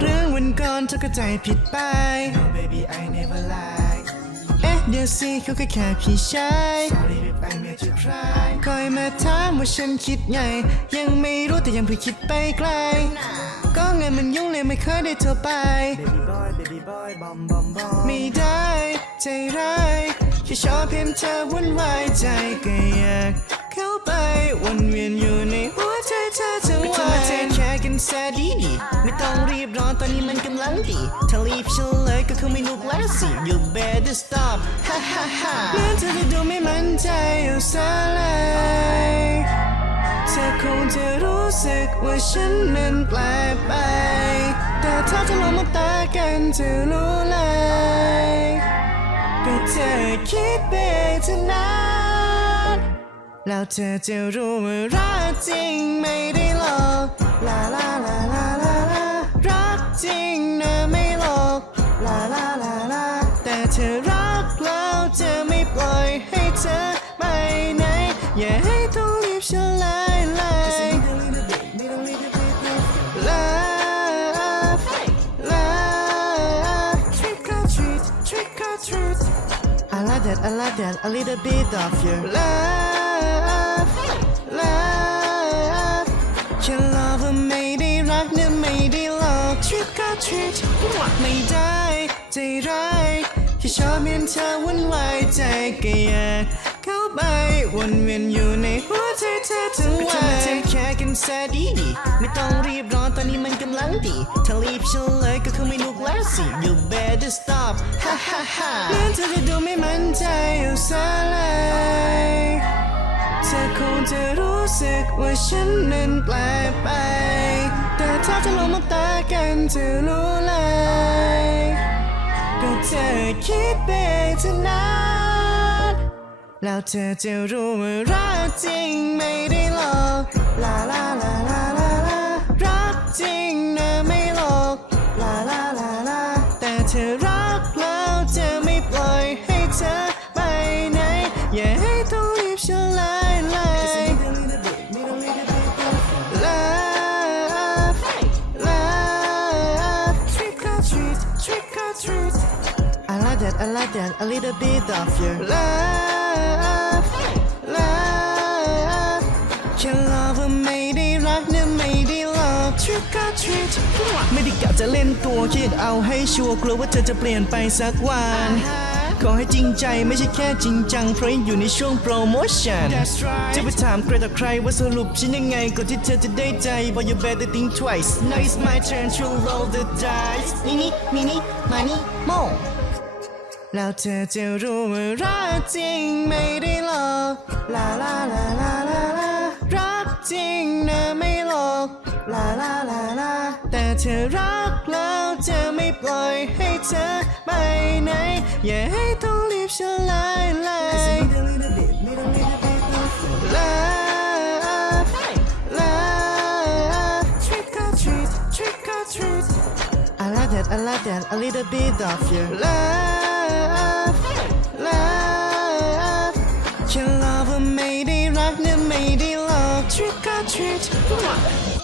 เรื่องวันก่อนเธอก็ใจผิดไป No baby I never lied เอ๊ะเดี๋ยวสิเขาแค่แค่พี่ชาย Sorry if I made you cry คอยมาถามว่าฉันคิดไง ยังไม่รู้แต่ยังเพิ่งคิดไปไกล ก็งานมันยุ่งเลยไม่เคยได้เธอไป Baby boy baby boy bom bom bom ไม่ได้ใจร้ายแค่ชอบเห็นเธอวุ่นวายใจก็อยากเข้าไปวนเวียนอยู่ใน ต้องรีบร้อนตอนนี้มันกำลังดีถ้ารีบฉันเลยก็คงไม่นุกแล้วสิ you better stop ฮ่าฮ่าฮ่าเหมือนเธอจะดูไม่มั่นใจอยู่ซะเลยเธอคงจะรู้สึกว่าฉันนั้นแปลกไป แต่ถ้าจะลองมอตากันจะรู้เลยก็เธอคิดไปเท่านั้นแล้วเธอจะรู้ว่ารักจริงไม่ได้หลอกลาลาลาลาลา ธอรักแล้วจะไม่ปล่อยให้เธอไปไหน อย่าให้ต้องรีบเฉลยเลย Love, love, trick or treat, trick or treat. I like that, I like that, a little bit of your love, love. แค่ love ไม่ได้รักนะไม่ได้หลอก trick or treat ไม่ได้ใจร้ายแค่ ชอบเห็นเธอวุ่นวายใจก็อยากเข้าไปวนเวียนอยู่ในหัวใจเธอทั้งวันเธอแค่กันแสดีดีไม่ต้องรีบร้อนตอนนี้มันกำลังดีถ้ารีบฉันเลยก็คงไม่นุกแล้วสิ you better stop ฮ่าฮ่าฮ่าเหมือนเธอจะดูไม่มั่นใจอยู่ซะเลยเธอคงจะรู้สึกว่าฉันนั้นแปลไป แต่ถ้าจะลองมองตากันจะรู้เลย ก็เธอคิดไปเท่านั้นแล้วเธอจะรู้ว่ารักจริงไม่ได้หลอกลาลาลาลาลาลารักจริงนะไม่หลอกลาลาลาลาแต่เธอรักแล้วจะไม่ปล่อยให้เธอไปไหนอย่า I like that, I like that, a little bit of your love, love. แค่ love ไม่ได้รักนะไม่ได้หลอก trick or treat ไม่ได้กะจะเล่นตัวคิดเอาให้ชัวร์กลัวว่าเธอจะเปลี่ยนไปสักวัน ขอให้จริงใจไม่ใช่แค่จริงจัง เพราะยังอยู่ในช่วงโปรโมชั่นจะไปถามใครต่อใครว่าสรุปฉันยังไงก่อนที่เธอจะได้ใจ but you better think twice now it's my turn to roll the dice มินิมินิมานิโม แล้วเธอจะรู้ว่ารักจริงไม่ได้หลอกลาลาลาลาลาลารักจริงนะไม่หลอกลาลาลาลาแต่เธอรักแล้วจะไม่ปล่อยให้เธอไปไหน อย่าให้ต้องรีบเฉลยเลย Love, love, trick or treat, trick or treat. I like that, I like that, a little bit of your love, love. แค่ love ไม่ได้รักนะไม่ได้หลอก trick or treat.